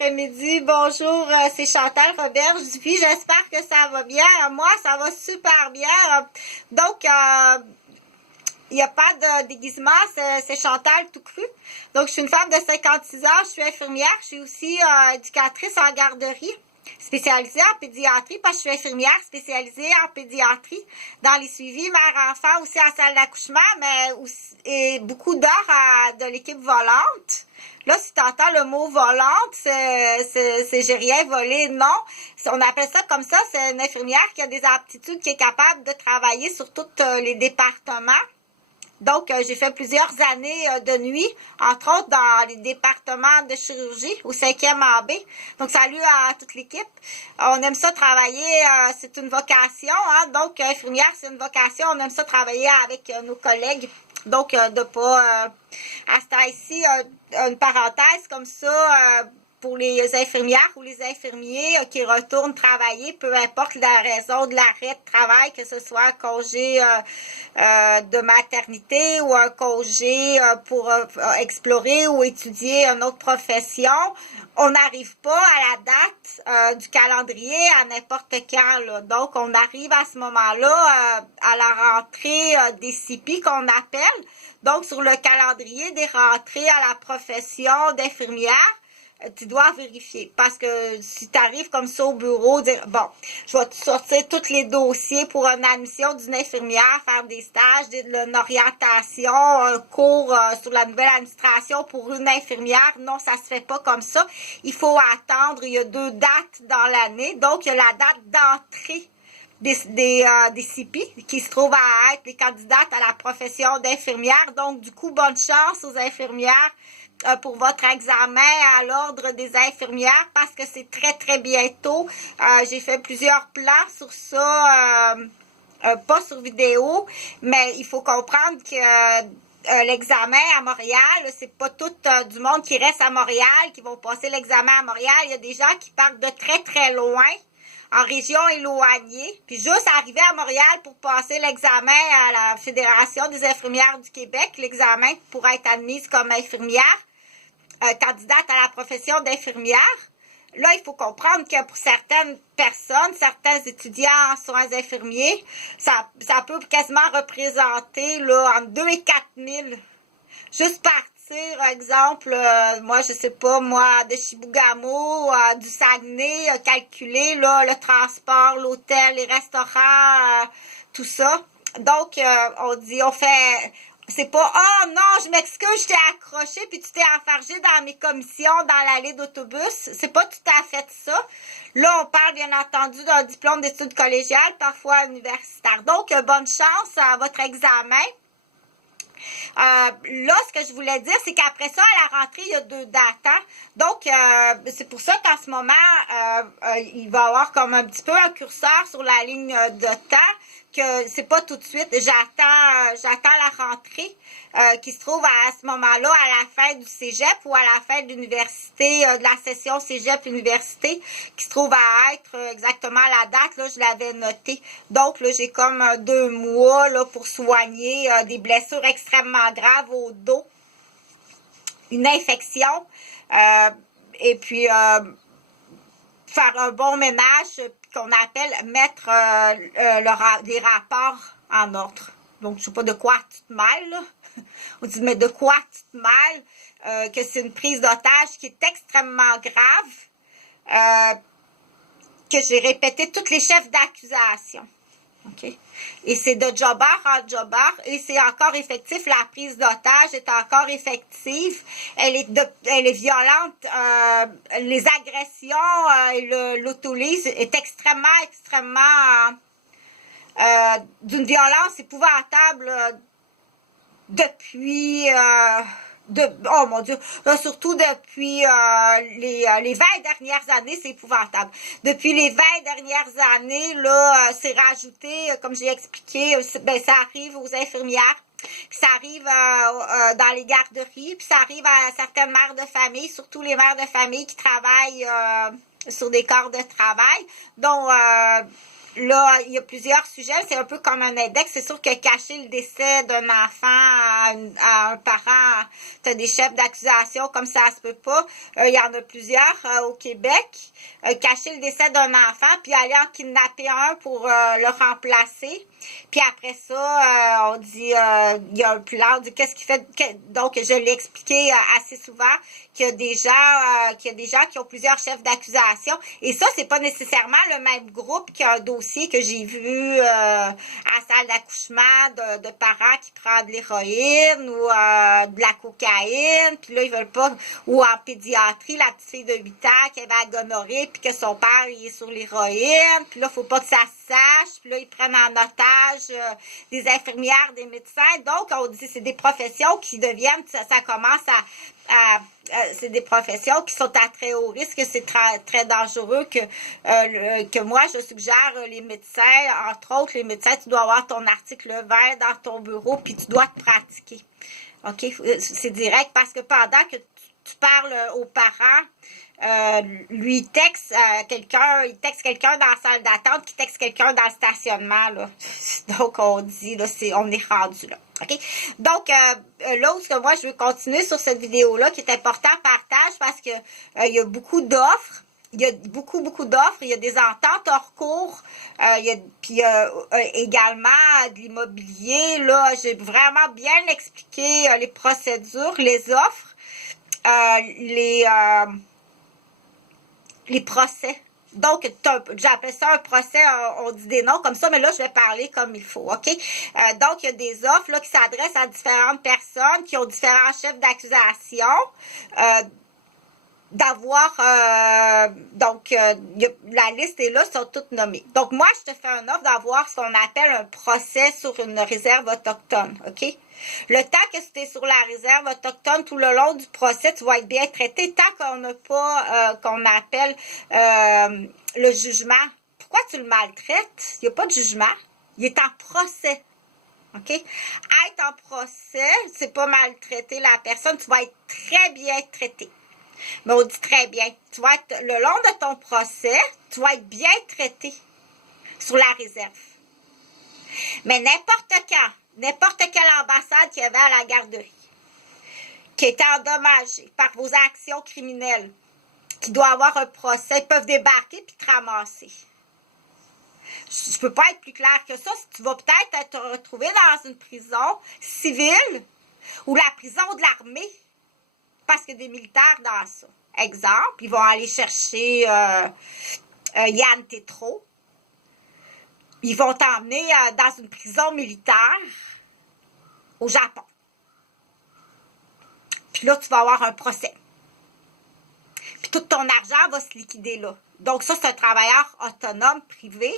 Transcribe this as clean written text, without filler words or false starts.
après-midi. Bonjour, c'est Chantal Roberge Dupuis. J'espère que ça va bien. Moi, ça va super bien. Donc, il n'y a pas de déguisement, c'est Chantal tout cru. Donc, je suis une femme de 56 ans, je suis infirmière. Je suis aussi éducatrice en garderie, spécialisée en pédiatrie, parce que je suis infirmière spécialisée en pédiatrie, dans les suivis mère-enfant, aussi en salle d'accouchement, mais aussi, et beaucoup d'heures de l'équipe volante. Là, si tu entends le mot volante, c'est j'ai rien volé, non. On appelle ça comme ça, c'est une infirmière qui a des aptitudes, qui est capable de travailler sur tous les départements. Donc, j'ai fait plusieurs années de nuit, entre autres dans les départements de chirurgie au 5e AB. Donc, salut à toute l'équipe. On aime ça travailler, c'est une vocation, hein? Donc, infirmière, c'est une vocation. On aime ça travailler avec nos collègues. Donc, de pas... à ce temps-ci, une parenthèse comme ça... pour les infirmières ou les infirmiers qui retournent travailler, peu importe la raison de l'arrêt de travail, que ce soit un congé de maternité ou un congé pour explorer ou étudier une autre profession, on n'arrive pas à la date du calendrier à n'importe quand. Là. Donc, on arrive à ce moment-là à la rentrée des CIPI qu'on appelle. Donc, sur le calendrier des rentrées à la profession d'infirmière, tu dois vérifier. Parce que si tu arrives comme ça au bureau, dire, bon, je vais te sortir tous les dossiers pour une admission d'une infirmière, faire des stages, une orientation, un cours sur la nouvelle administration pour une infirmière. Non, ça se fait pas comme ça. Il faut attendre. Il y a 2 dates dans l'année. Donc, il y a la date d'entrée des CIPI qui se trouvent à être les candidates à la profession d'infirmière. Donc, du coup, bonne chance aux infirmières pour votre examen à l'ordre des infirmières parce que c'est très, très bientôt. J'ai fait plusieurs plans sur ça, pas sur vidéo, mais il faut comprendre que l'examen à Montréal, c'est pas tout du monde qui reste à Montréal qui vont passer l'examen à Montréal. Il y a des gens qui partent de très, très loin, en région éloignée, puis juste arriver à Montréal pour passer l'examen à la Fédération des infirmières du Québec, l'examen pour être admise comme infirmière, candidate à la profession d'infirmière. Là, il faut comprendre que pour certaines personnes, certains étudiants en soins infirmiers, ça peut quasiment représenter là, entre 2 et 4 000. Juste partir, exemple, moi, je sais pas, moi, de Chibougamau, du Saguenay, calculer là, le transport, l'hôtel, les restaurants, tout ça. Donc, on fait... C'est pas « Ah oh, non, je m'excuse, je t'ai accroché puis tu t'es enfargé dans mes commissions dans l'allée d'autobus. » C'est pas tout à fait ça. Là, on parle bien entendu d'un diplôme d'études collégiales, parfois universitaire. Donc, bonne chance à votre examen. Là, ce que je voulais dire, c'est qu'après ça, à la rentrée, il y a 2 dates. Hein? Donc, c'est pour ça qu'en ce moment, il va y avoir comme un petit peu un curseur sur la ligne de temps, que c'est pas tout de suite. J'attends la rentrée qui se trouve à ce moment-là à la fin du cégep ou à la fin de l'université, de la session cégep-université, qui se trouve à être exactement la date. Là, je l'avais noté. Donc, là, j'ai comme 2 mois là, pour soigner des blessures extrêmement graves au dos, une infection, et puis faire un bon ménage qu'on appelle mettre les rapports en ordre. Donc, je sais pas de quoi tu te mêles, là. On dit, mais de quoi tu te mêles? Que c'est une prise d'otage qui est extrêmement grave, que j'ai répété tous les chefs d'accusation. Okay. Et c'est de jobber en jobber et c'est encore effectif. La prise d'otage est encore effective. Elle est violente. Les agressions, l'autolise est extrêmement d'une violence épouvantable depuis... oh mon Dieu, surtout depuis les 20 dernières années, c'est épouvantable. Depuis les 20 dernières années, là, c'est rajouté, comme j'ai expliqué, ben, ça arrive aux infirmières, puis ça arrive dans les garderies, puis ça arrive à certaines mères de famille, surtout les mères de famille qui travaillent sur des corps de travail, dont là, il y a plusieurs sujets. C'est un peu comme un index. C'est sûr que cacher le décès d'un enfant à un parent, tu as des chefs d'accusation comme ça se peut pas. Il y en a plusieurs au Québec. Cacher le décès d'un enfant, puis aller en kidnapper un pour le remplacer. Puis après ça, on dit, il y a un plan, on dit qu'est-ce qui fait... donc, je l'ai expliqué assez souvent, qu'il y a des gens qui ont plusieurs chefs d'accusation. Et ça, c'est pas nécessairement le même groupe qu'un dossier que j'ai vu à la salle d'accouchement de parents qui prennent de l'héroïne ou de la cocaïne, puis là, ils veulent pas... Ou en pédiatrie, la petite fille de 8 ans qui avait la gonorrhée, puis que son père, il est sur l'héroïne, puis là, faut pas que ça se sache, puis là, ils prennent en otage des infirmières, des médecins. Donc, on dit c'est des professions qui deviennent, ça commence c'est des professions qui sont à très haut risque, c'est très, très dangereux que moi, je suggère les médecins, entre autres, les médecins, tu dois avoir ton article 20 dans ton bureau, puis tu dois te pratiquer. OK? C'est direct parce que pendant que tu parles aux parents, lui, il texte quelqu'un dans la salle d'attente qui texte quelqu'un dans le stationnement, là. Donc, on dit, là, on est rendu là. OK? Donc, là où moi, je veux continuer sur cette vidéo-là, qui est important, partage, parce que il y a beaucoup d'offres. Il y a beaucoup d'offres. Il y a des ententes hors cours. Puis également de l'immobilier. Là, j'ai vraiment bien expliqué les procédures, les offres, les procès. Donc, j'appelle ça un procès, on dit des noms comme ça, mais là, je vais parler comme il faut, OK? Donc, il y a des offres là, qui s'adressent à différentes personnes qui ont différents chefs d'accusation. La liste est là, sont toutes nommées. Donc, moi, je te fais un offre d'avoir ce qu'on appelle un procès sur une réserve autochtone, OK? Le temps que tu es sur la réserve autochtone, tout le long du procès, tu vas être bien traité tant qu'on n'a pas, qu'on appelle le jugement. Pourquoi tu le maltraites? Il n'y a pas de jugement. Il est en procès. OK? Être en procès, c'est pas maltraiter la personne. Tu vas être très bien traité. Mais on dit très bien. Tu vas être, le long de ton procès, tu vas être bien traité sur la réserve. Mais n'importe quelle ambassade qui avait à la garderie, qui était endommagée par vos actions criminelles, qui doit avoir un procès, ils peuvent débarquer puis te ramasser. Je peux pas être plus clair que ça. Tu vas peut-être te retrouver dans une prison civile ou la prison de l'armée. Parce qu'il y a des militaires dans ça. Exemple, ils vont aller chercher Yann Tétrault. Ils vont t'emmener dans une prison militaire au Japon. Puis là, tu vas avoir un procès. Puis tout ton argent va se liquider là. Donc ça, c'est un travailleur autonome, privé.